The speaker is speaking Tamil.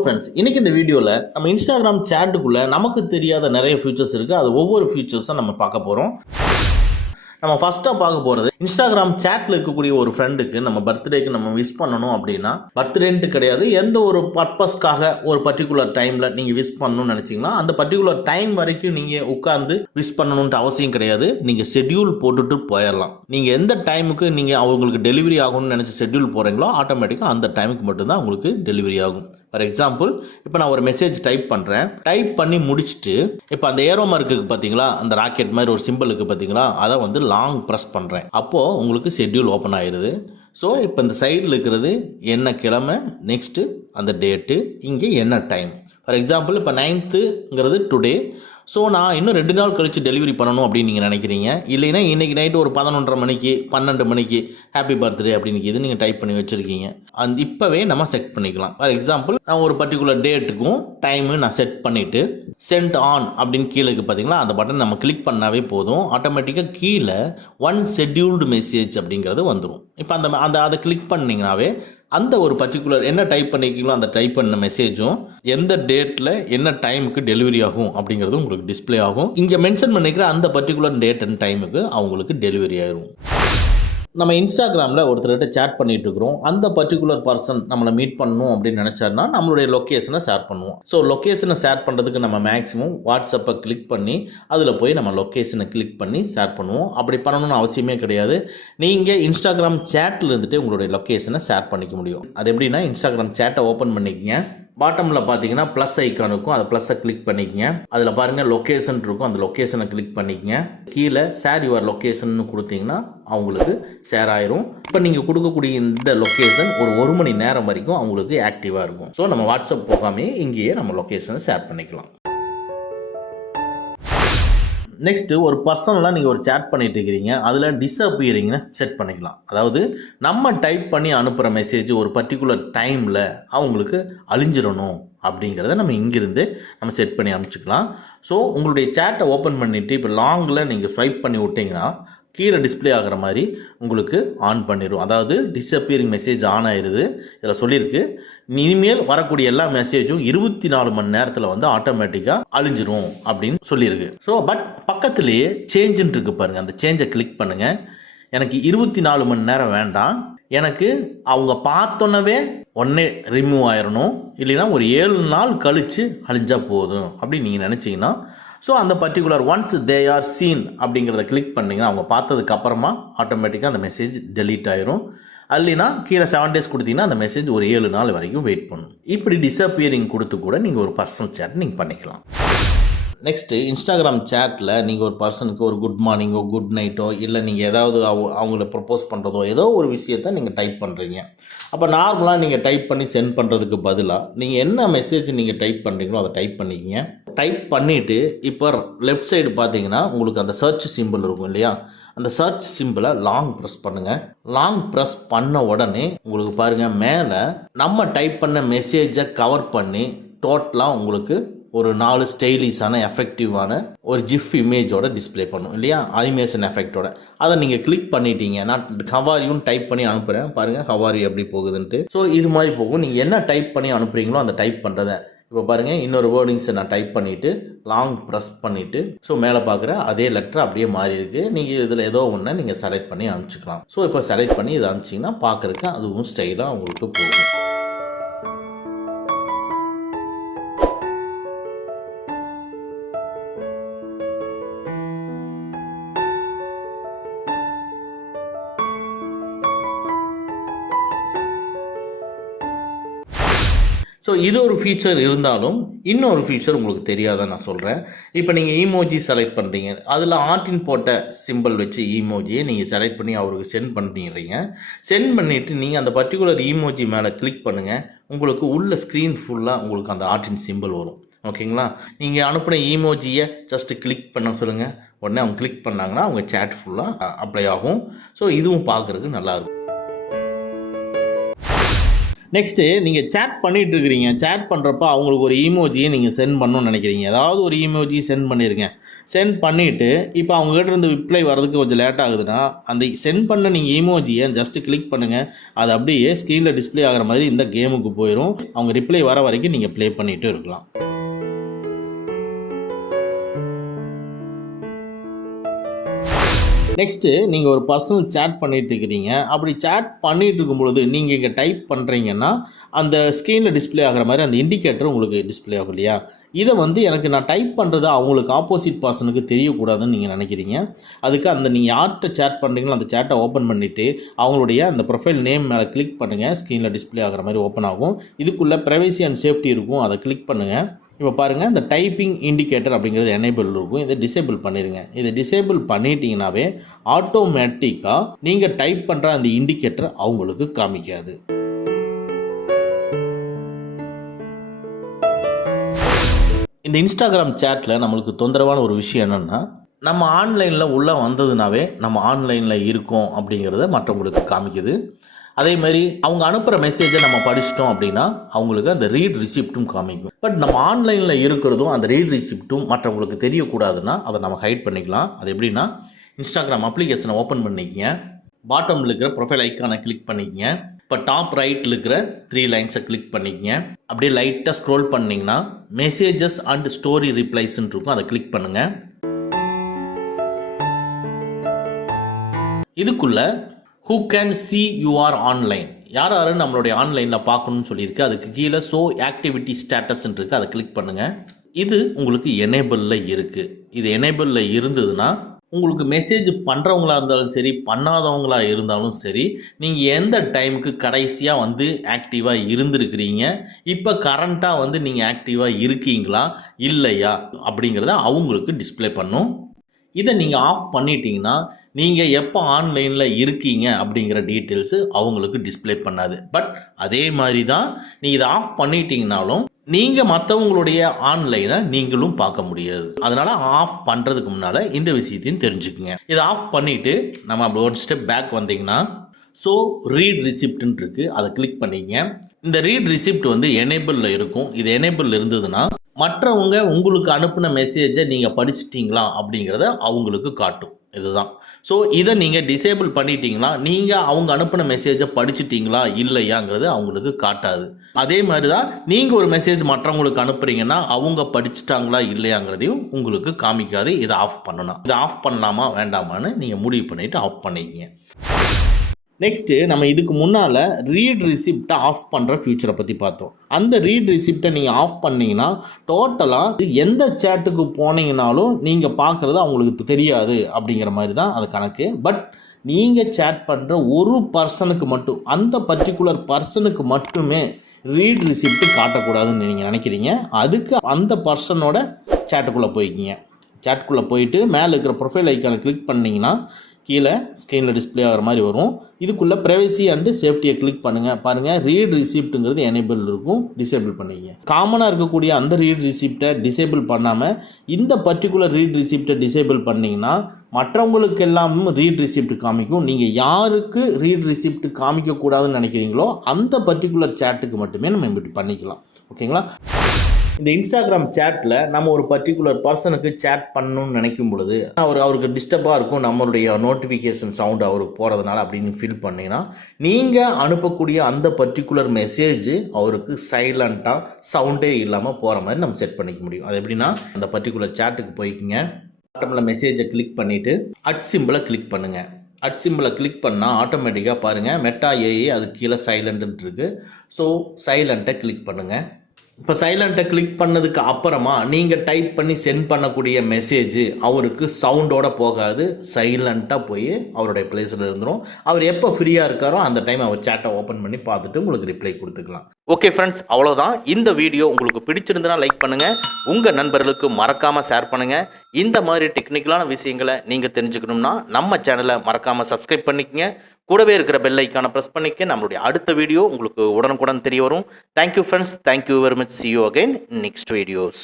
ஃப்ரெண்ட்ஸ், இன்னைக்கு இந்த வீடியோவில் நம்ம இன்ஸ்டாகிராம் சேட்டுக்குள்ளே நமக்கு தெரியாத நிறைய ஃபீச்சர்ஸ் இருக்குது. அது ஒவ்வொரு ஃபீச்சர்ஸும் நம்ம பார்க்க போகிறோம். நம்ம ஃபஸ்ட்டாக பார்க்க போகிறது, இன்ஸ்டாகிராம் சேட்டில் இருக்கக்கூடிய ஒரு ஃப்ரெண்டுக்கு நம்ம பர்த்டேக்கு நம்ம விஷ் பண்ணணும் அப்படின்னா, பர்த்டேன்ட்டு கிடையாது, எந்த ஒரு பர்பஸ்க்காக ஒரு பர்டிகுலர் டைமில் நீங்கள் விஷ் பண்ணணும்னு நினச்சிங்கன்னா அந்த பர்டிகுலர் டைம் வரைக்கும் நீங்கள் உட்காந்து விஷ் பண்ணணுன்ட்டு அவசியம் கிடையாது. நீங்கள் ஷெட்யூல் போட்டுட்டு போயிடலாம். நீங்கள் எந்த டைமுக்கு நீங்கள் அவங்களுக்கு டெலிவரி ஆகணும்னு நினச்சி ஷெட்யூல் போகிறீங்களோ ஆட்டோமேட்டிக்காக அந்த டைமுக்கு மட்டும்தான் உங்களுக்கு டெலிவரி ஆகும். ஃபார் எக்ஸாம்பிள், இப்போ நான் ஒரு மெசேஜ் டைப் பண்ணுறேன். டைப் பண்ணி முடிச்சுட்டு இப்போ அந்த ஏரோ மார்க் இருக்குது பார்த்தீங்களா, அந்த ராக்கெட் மாதிரி ஒரு சிம்பிள் இருக்குது பார்த்தீங்களா, அதை வந்து லாங் ப்ரெஸ் பண்ணுறேன். அப்போது உங்களுக்கு ஷெட்யூல் ஓப்பன் ஆயிடுது. ஸோ இப்போ இந்த சைடில் இருக்கிறது என்ன கிழமை, நெக்ஸ்ட்டு அந்த டேட்டு, இங்கே என்ன டைம். ஃபார் எக்ஸாம்பிள், இப்போ 9ங்கிறது டுடே. ஸோ நான் இன்னும் 2 நாள் கழித்து டெலிவரி பண்ணணும் அப்படின்னு நீங்கள் நினைக்கிறீங்க. இல்லைன்னா இன்றைக்கி நைட்டு ஒரு 11:30 மணிக்கு 12 மணிக்கு ஹாப்பி பர்த்டே அப்படின்னு இது நீங்கள் டைப் பண்ணி வச்சுருக்கீங்க. அந்த இப்போவே நம்ம செட் பண்ணிக்கலாம். ஃபார் எக்ஸாம்பிள், நான் ஒரு பர்டிகுலர் டேட்டுக்கும் டைமு நான் செட் பண்ணிவிட்டு சென்ட் ஆன் அப்படின்னு கீழே இருக்குது பார்த்தீங்களா, அந்த பட்டன் நம்ம கிளிக் பண்ணாவே போதும். ஆட்டோமேட்டிக்காக கீழே ஒன் ஷெட்யூல்டு மெசேஜ் அப்படிங்கிறது வந்துடும். இப்போ அதை கிளிக் பண்ணிங்கனாவே அந்த ஒரு பர்டிகுலர் என்ன டைப் பண்ணிக்கிங்களோ அந்த டைப் பண்ண மெசேஜும் எந்த டேட்டில் என்ன டைமுக்கு டெலிவரி ஆகும் அப்படிங்கிறது உங்களுக்கு டிஸ்பிளே ஆகும். இங்கே மென்ஷன் பண்ணிக்கிற அந்த பர்டிகுலர் டேட் அண்ட் டைமுக்கு அவங்களுக்கு டெலிவரி ஆயிரும். நம்ம இன்ஸ்டாகிராமில் ஒருத்தர்கிட்ட சேட் பண்ணிகிட்டு இருக்கிறோம். அந்த பர்டிகுலர் பர்சன் நம்மளை மீட் பண்ணணும் அப்படின்னு நினச்சாருன்னா நம்மளுடைய லொக்கேஷனை ஷேர் பண்ணுவோம். ஸோ லொக்கேஷனை ஷேர் பண்ணுறதுக்கு நம்ம மேக்ஸிமம் வாட்ஸ்அப்பை கிளிக் பண்ணி அதில் போய் நம்ம லொக்கேஷனை கிளிக் பண்ணி ஷேர் பண்ணுவோம். அப்படி பண்ணணும்னு அவசியமே கிடையாது. நீங்கள் இன்ஸ்டாகிராம் சேட்டில் இருந்துட்டு உங்களுடைய லொக்கேஷனை ஷேர் பண்ணிக்க முடியும். அது எப்படின்னா, இன்ஸ்டாகிராம் சேட்டை ஓப்பன் பண்ணிக்கங்க. பாட்டமில் பார்த்தீங்கன்னா ப்ளஸ் ஐக்கான் இருக்கும், அதை ப்ளஸ்ஸை கிளிக் பண்ணிக்கங்க. அதில் பாருங்கள் லொக்கேஷன் இருக்கும், அந்த லொக்கேஷனை கிளிக் பண்ணிக்கங்க. கீழே ஷேர் யுவர் லொக்கேஷன் கொடுத்தீங்கன்னா அவங்களுக்கு ஷேர் ஆயிரும். இப்போ நீங்கள் கொடுக்கக்கூடிய இந்த லொக்கேஷன் ஒரு 1 மணி நேரம் வரைக்கும் அவங்களுக்கு ஆக்டிவாக இருக்கும். ஸோ நம்ம வாட்ஸ்அப் போகாமே இங்கேயே நம்ம லொக்கேஷனை ஷேர் பண்ணிக்கலாம். நெக்ஸ்ட்டு, ஒரு பர்சனலாக நீங்கள் ஒரு சேட் பண்ணிட்டு இருக்கிறீங்க, அதில் டிஸப்பியரிங்னு செட் பண்ணிக்கலாம். அதாவது நம்ம டைப் பண்ணி அனுப்புகிற மெசேஜ் ஒரு பர்டிகுலர் டைமில் அவங்களுக்கு அழிஞ்சிடணும் அப்படிங்கிறத நம்ம இங்கிருந்து நம்ம செட் பண்ணி அனுப்பிச்சிக்கலாம். ஸோ உங்களுடைய சேட்டை ஓப்பன் பண்ணிவிட்டு இப்போ லாங்கில் நீங்கள் ஸ்வைப் பண்ணி விட்டிங்கன்னா கீழே டிஸ்பிளே ஆகிற மாதிரி உங்களுக்கு ஆன் பண்ணிடும். அதாவது டிஸப்பியரிங் மெசேஜ் ஆன் ஆயிடுது. இதில் சொல்லியிருக்கு, இனிமேல் வரக்கூடிய எல்லா மெசேஜும் 24 மணி நேரத்தில் வந்து ஆட்டோமேட்டிக்காக அழிஞ்சிரும் அப்படின்னு சொல்லியிருக்கு. ஸோ பட் பக்கத்துலேயே சேஞ்சுன்னு இருக்கு பாருங்கள், அந்த சேஞ்சை கிளிக் பண்ணுங்கள். எனக்கு 24 மணி நேரம் வேண்டாம், எனக்கு அவங்க பார்த்தோன்னவே உடனே ரிமூவ் ஆயிடணும், இல்லைன்னா ஒரு 7 நாள் கழித்து அழிஞ்சால் போதும் அப்படின்னு நீங்கள் நினச்சிங்கன்னா, ஸோ அந்த particular once they are scene அப்படிங்கிறத கிளிக் பண்ணிங்கன்னா அவங்க பார்த்ததுக்கு அப்புறமா ஆட்டோமேட்டிக்காக அந்த மெசேஜ் டெலீட் ஆயிரும். இல்லைனா கீழே 7 டேஸ் கொடுத்தீங்கன்னா அந்த மெசேஜ் ஒரு 7 நாள் வரைக்கும் வெயிட் பண்ணும். இப்படி டிஸப்பியரிங் கொடுத்து கூட நீங்கள் ஒரு பர்சனல் சேட் நீங்கள் பண்ணிக்கலாம். நெக்ஸ்ட்டு, இன்ஸ்டாகிராம் சேட்டில் நீங்கள் ஒரு பர்சனுக்கு ஒரு குட் மார்னிங்கோ குட் நைட்டோ இல்லை நீங்கள் ஏதாவது அவங்கள ப்ரப்போஸ் பண்ணுறதோ ஏதோ ஒரு விஷயத்தை நீங்கள் டைப் பண்ணுறீங்க. அப்போ நார்மலாக நீங்கள் டைப் பண்ணி சென்ட் பண்ணுறதுக்கு பதிலாக நீங்கள் என்ன மெசேஜ் நீங்கள் டைப் பண்ணுறீங்களோ அதை டைப் பண்ணிக்கிங்க. டைப் பண்ணிவிட்டு இப்போ லெஃப்ட் சைடு பார்த்தீங்கன்னா உங்களுக்கு அந்த சர்ச் சிம்பிள் இருக்கும் இல்லையா, அந்த சர்ச் சிம்பிளை லாங் ப்ரெஸ் பண்ணுங்கள். லாங் ப்ரெஸ் பண்ண உடனே உங்களுக்கு பாருங்கள் மேலே நம்ம டைப் பண்ண மெசேஜை கவர் பண்ணி டோட்டலாக உங்களுக்கு ஒரு 4 ஸ்டைலிஷான எஃபெக்டிவான ஒரு ஜிஃப் இமேஜோட டிஸ்பிளே பண்ணும் இல்லையா, அனிமேஷன் எஃபெக்டோட. அதை நீங்கள் கிளிக் பண்ணிட்டீங்க. நான் ஹவாரியும் டைப் பண்ணி அனுப்புகிறேன், பாருங்கள் ஹவாரி எப்படி போகுதுன்ட்டு. ஸோ இது மாதிரி போகும். நீங்கள் என்ன டைப் பண்ணி அனுப்புகிறீங்களோ அந்த டைப் பண்ணுறதை இப்போ பாருங்கள், இன்னொரு வேர்டிங்ஸை நான் டைப் பண்ணிவிட்டு லாங் ப்ரெஸ் பண்ணிவிட்டு ஸோ மேலே பார்க்குற அதே லெட்டர் அப்படியே மாறி இருக்குது. நீங்கள் இதில் ஏதோ ஒன்று நீங்கள் செலக்ட் பண்ணி அனுப்பிச்சிக்கலாம். ஸோ இப்போ செலக்ட் பண்ணி இதை அனுப்பிச்சிங்கன்னா பார்க்குறதுக்கு அதுவும் ஸ்டைலாக உங்களுக்கு போகும். ஸோ இது ஒரு ஃபீச்சர் இருந்தாலும் இன்னொரு ஃபீச்சர் உங்களுக்கு தெரியாதான் நான் சொல்கிறேன். இப்போ நீங்கள் ஈமோஜி செலக்ட் பண்ணுறீங்க, அதில் ஆர்டின் போட்ட சிம்பிள் வச்சு ஈமோஜியை நீங்கள் செலக்ட் பண்ணி அவருக்கு சென்ட் பண்ணிடுறீங்க. சென்ட் பண்ணிவிட்டு நீங்கள் அந்த பர்டிகுலர் ஈமோஜி மேலே கிளிக் பண்ணுங்கள். உங்களுக்கு உள்ள ஸ்க்ரீன் ஃபுல்லாக உங்களுக்கு அந்த ஆர்டின் சிம்பிள் வரும். ஓகேங்களா, நீங்கள் அனுப்பின ஈமோஜியை ஜஸ்ட்டு கிளிக் பண்ண சொல்லுங்கள். உடனே அவங்க கிளிக் பண்ணாங்கன்னா அவங்க சேட் ஃபுல்லாக அப்ளை ஆகும். ஸோ இதுவும் பார்க்குறதுக்கு நல்லாயிருக்கும். நெக்ஸ்ட்டு நீங்கள் சேட் பண்ணிகிட்டு இருக்கிறீங்க. சேட் பண்ணுறப்ப அவங்களுக்கு ஒரு ஈமோஜியை நீங்கள் சென்ட் பண்ணணும்னு நினைக்கிறீங்க. ஏதாவது ஒரு ஈமோஜி சென்ட் பண்ணிடுங்க. சென்ட் பண்ணிவிட்டு இப்போ அவங்ககிட்ட இருந்து ரிப்ளை வரதுக்கு கொஞ்சம் லேட் ஆகுதுன்னா, அந்த சென்ட் பண்ண நீங்கள் ஈமோஜியை ஜஸ்ட்டு கிளிக் பண்ணுங்கள். அது அப்படியே ஸ்க்ரீனில் டிஸ்பிளே ஆகிற மாதிரி இந்த கேமுக்கு போயிடும். அவங்க ரிப்ளை வர வரைக்கும் நீங்கள் ப்ளே பண்ணிகிட்டு இருக்கலாம். நெக்ஸ்ட்டு நீங்கள் ஒரு பர்சனல் சேட் பண்ணிகிட்டு இருக்கிறீங்க. அப்படி சேட் பண்ணிகிட்டு இருக்கும்பொழுது நீங்கள் இங்கே டைப் பண்ணுறீங்கன்னா அந்த ஸ்க்ரீனில் டிஸ்பிளே ஆகிற மாதிரி அந்த இண்டிகேட்டர் உங்களுக்கு டிஸ்பிளே ஆகும் இல்லையா? இதை எனக்கு நான் டைப் பண்ணுறது அவங்களுக்கு ஆப்போசிட் பர்சனுக்கு தெரியக்கூடாதுன்னு நீங்கள் நினைக்கிறீங்க. அதுக்கு நீங்கள் யார்கிட்ட சேட் பண்ணுறீங்களோ அந்த சேட்டை ஓப்பன் பண்ணிவிட்டு அவங்களுடைய அந்த ப்ரொஃபைல் நேம் மேலே கிளிக் பண்ணுங்கள். ஸ்க்ரீனில் டிஸ்பிளே ஆகிற மாதிரி ஓப்பன் ஆகும். இதுக்குள்ளே ப்ரைவசி அண்ட் சேஃப்டி இருக்கும். அதை கிளிக் பண்ணுங்கள். இப்போ பாருங்கள், இந்த டைப்பிங் இண்டிகேட்டர் அப்படிங்கிறது எனேபிள் இருக்கும். இதை டிசேபிள் பண்ணிடுங்க. இதை டிசேபிள் பண்ணிட்டீங்கன்னாவே ஆட்டோமேட்டிக்காக நீங்கள் டைப் பண்ணுற அந்த இண்டிகேட்டர் அவங்களுக்கு காமிக்காது. இந்த இன்ஸ்டாகிராம் சேட்டில் நம்மளுக்கு தொந்தரவான ஒரு விஷயம் என்னென்னா, நம்ம ஆன்லைனில் உள்ளே வந்ததுனாவே நம்ம ஆன்லைனில் இருக்கோம் அப்படிங்கிறத மற்றவங்களுக்கு காமிக்குது. அதேமாதிரி அவங்க அனுப்புகிற மெசேஜை நம்ம படிச்சிட்டோம் அப்படின்னா அவங்களுக்கு அந்த ரீட் ரிசிப்ட்டும் காமிக்கும். பட் நம்ம ஆன்லைனில் இருக்கிறதும் அந்த ரீட் ரிசிப்ட்டும் மற்றவங்களுக்கு தெரியக்கூடாதுன்னா அதை நம்ம ஹைட் பண்ணிக்கலாம். அது எப்படின்னா, இன்ஸ்டாகிராம் அப்ளிகேஷனை ஓப்பன் பண்ணிக்கங்க. பாட்டமில் இருக்கிற ப்ரொஃபைல் ஐக்கானை கிளிக் பண்ணிக்கங்க. இப்போ டாப் ரைட்டில் இருக்கிற 3 லைன்ஸை கிளிக் பண்ணிக்கங்க. அப்படியே லைட்டாக ஸ்க்ரோல் பண்ணிங்கன்னா மெசேஜஸ் அண்ட் ஸ்டோரி ரிப்ளைஸ்ன்னு இருக்கும். அதை கிளிக் பண்ணுங்கள். இதுக்குள்ள who can see you are online, யார் நம்மளுடைய ஆன்லைனில் பார்க்கணும்னு சொல்லியிருக்கு. அதுக்கு கீழே ஷோ ஆக்டிவிட்டி ஸ்டேட்டஸ்ன்னு இருக்குது. அதை கிளிக் பண்ணுங்கள். இது உங்களுக்கு எனேபிளில் இருக்குது. இது எனேபிளில் இருந்ததுன்னா உங்களுக்கு மெசேஜ் பண்ணுறவங்களா இருந்தாலும் சரி, பண்ணாதவங்களா இருந்தாலும் சரி, நீங்கள் எந்த டைமுக்கு கடைசியாக ஆக்டிவாக இருந்திருக்கிறீங்க, இப்போ கரண்ட்டாக நீங்கள் ஆக்டிவாக இருக்கீங்களா இல்லையா அப்படிங்கிறத அவங்களுக்கு டிஸ்பிளே பண்ணும். இதை நீங்கள் ஆஃப் பண்ணிட்டீங்கன்னா நீங்கள் எப்போ ஆன்லைனில் இருக்கீங்க அப்படிங்கிற டீட்டெயில்ஸு அவங்களுக்கு டிஸ்பிளே பண்ணாது. பட் அதே மாதிரி தான் நீங்கள் இதை ஆஃப் பண்ணிட்டீங்கனாலும் நீங்கள் மற்றவங்களுடைய ஆன்லைனை நீங்களும் பார்க்க முடியாது. அதனால் ஆஃப் பண்ணுறதுக்கு முன்னால் இந்த விஷயத்தையும் தெரிஞ்சுக்குங்க. இதை ஆஃப் பண்ணிவிட்டு நம்ம அப்படி ஒரு ஸ்டெப் பேக் வந்தீங்கன்னா ஸோ ரீட் ரிசிப்ட்னு இருக்குது. அதை கிளிக் பண்ணிக்கங்க. இந்த ரீட் ரிசிப்ட் எனேபிளில் இருக்கும். இது எனேபிள் இருந்ததுன்னா மற்றவங்க உங்களுக்கு அனுப்பின மெசேஜை நீங்கள் படிச்சிட்டிங்களா அப்படிங்கிறத அவங்களுக்கு காட்டும். இதுதான். ஸோ இதை நீங்கள் டிசேபிள் பண்ணிட்டீங்களா, நீங்கள் அவங்க அனுப்பின மெசேஜை படிச்சிட்டிங்களா இல்லையாங்கிறது அவங்களுக்கு காட்டாது. அதே மாதிரி தான் நீங்கள் ஒரு மெசேஜ் மற்றவங்களுக்கு அனுப்புறீங்கன்னா அவங்க படிச்சிட்டாங்களா இல்லையாங்கிறதையும் உங்களுக்கு காமிக்காது. இதை ஆஃப் பண்ணணும். இதை ஆஃப் பண்ணலாமா வேண்டாமான்னு நீங்கள் முடிவு பண்ணிவிட்டு ஆஃப் பண்ணிக்கிங்க. நெக்ஸ்ட்டு நம்ம இதுக்கு முன்னால் ரீட் ரிசிப்டை ஆஃப் பண்ணுற ஃபியூச்சரை பற்றி பார்த்தோம். அந்த ரீட் ரிசிப்டை நீங்கள் ஆஃப் பண்ணிங்கன்னா டோட்டலாக எந்த சேட்டுக்கு போனீங்கனாலும் நீங்கள் பார்க்குறது அவங்களுக்கு தெரியாது அப்படிங்கிற மாதிரி தான் அது கணக்கு. பட் நீங்கள் சேட் பண்ணுற ஒரு பர்சனுக்கு மட்டும், அந்த பர்டிகுலர் பர்சனுக்கு மட்டுமே ரீட் ரிசிப்ட் காட்டக்கூடாதுன்னு நீங்கள் நினைக்கிறீங்க. அதுக்கு அந்த பர்சனோட சேட்டுக்குள்ளே போய்க்கிங்க. சேட்டுக்குள்ளே போயிட்டு மேலே இருக்கிற ப்ரொஃபைல் ஐக்கானை கிளிக் பண்ணிங்கன்னா கீழே ஸ்க்ரீனில் டிஸ்பிளே ஆகிற மாதிரி வரும். இதுக்குள்ளே ப்ரைவசி அண்டு சேஃப்டியை கிளிக் பண்ணுங்கள். பாருங்கள், ரீட் ரிசிப்ட்டுங்கிறது எனேபிள் இருக்கும். டிசேபிள் பண்ணிங்க. காமனாக இருக்கக்கூடிய அந்த ரீட் ரிசிப்டை டிசேபிள் பண்ணாமல் இந்த பர்டிகுலர் ரீட் ரிசிப்டை டிசேபிள் பண்ணிங்கன்னா மற்றவங்களுக்கு எல்லாமும் ரீட் ரிசிப்ட் காமிக்கும். நீங்கள் யாருக்கு ரீட் ரிசிப்ட் காமிக்கக்கூடாதுன்னு நினைக்கிறீங்களோ அந்த பர்டிகுலர் சேட்டுக்கு மட்டுமே நம்ம இப்படி பண்ணிக்கலாம். ஓகேங்களா? இந்த இன்ஸ்டாகிராம் சேட்டில் நம்ம ஒரு பர்டிகுலர் பர்சனுக்கு சேட் பண்ணணும்னு நினைக்கும் பொழுது அவருக்கு டிஸ்டர்பாக இருக்கும். நம்மளுடைய நோட்டிஃபிகேஷன் சவுண்டு அவருக்கு போகிறதுனால அப்படின்னு ஃபீல் பண்ணிங்கன்னா நீங்கள் அனுப்பக்கூடிய அந்த பர்டிகுலர் மெசேஜ் அவருக்கு சைலண்ட்டாக சவுண்டே இல்லாமல் போகிற மாதிரி நம்ம செட் பண்ணிக்க முடியும். அது எப்படின்னா, அந்த பர்டிகுலர் சேட்டுக்கு போய்க்குங்க. பாட்டமில் மெசேஜை கிளிக் பண்ணிவிட்டு அட் சிம்பிளை கிளிக் பண்ணுங்கள். அட் சிம்பிளை கிளிக் பண்ணால் ஆட்டோமேட்டிக்காக பாருங்கள் மெட்டா ஏஐ அது கீழே சைலண்ட்டுன்னு இருக்குது. ஸோ சைலண்ட்டை கிளிக் பண்ணுங்கள். இப்போ சைலண்ட்டை கிளிக் பண்ணதுக்கு அப்புறமா நீங்கள் டைப் பண்ணி சென்ட் பண்ணக்கூடிய மெசேஜ் அவருக்கு சவுண்டோடு போகாது. சைலண்ட்டாக போய் அவருடைய பிளேஸில் இருந்துடும். அவர் எப்போ ஃப்ரீயாக இருக்காரோ அந்த டைம் அவர் சேட்டை ஓப்பன் பண்ணி பார்த்துட்டு உங்களுக்கு ரிப்ளை கொடுத்துக்கலாம். ஓகே ஃப்ரெண்ட்ஸ், அவ்வளோதான். இந்த வீடியோ உங்களுக்கு பிடிச்சிருந்தனா லைக் பண்ணுங்கள். உங்கள் நண்பர்களுக்கு மறக்காமல் ஷேர் பண்ணுங்கள். இந்த மாதிரி டெக்னிக்கலான விஷயங்களை நீங்கள் தெரிஞ்சுக்கணும்னா நம்ம சேனலை மறக்காமல் சப்ஸ்கிரைப் பண்ணிக்கங்க. கூடவே இருக்கிற பெல் ஐக்கானை ப்ரெஸ் பண்ணிக்க. நம்மளுடைய அடுத்த வீடியோ உங்களுக்கு உடனுக்குடன் தெரிய வரும். Thank you friends. Thank you very much. See you again in next videos.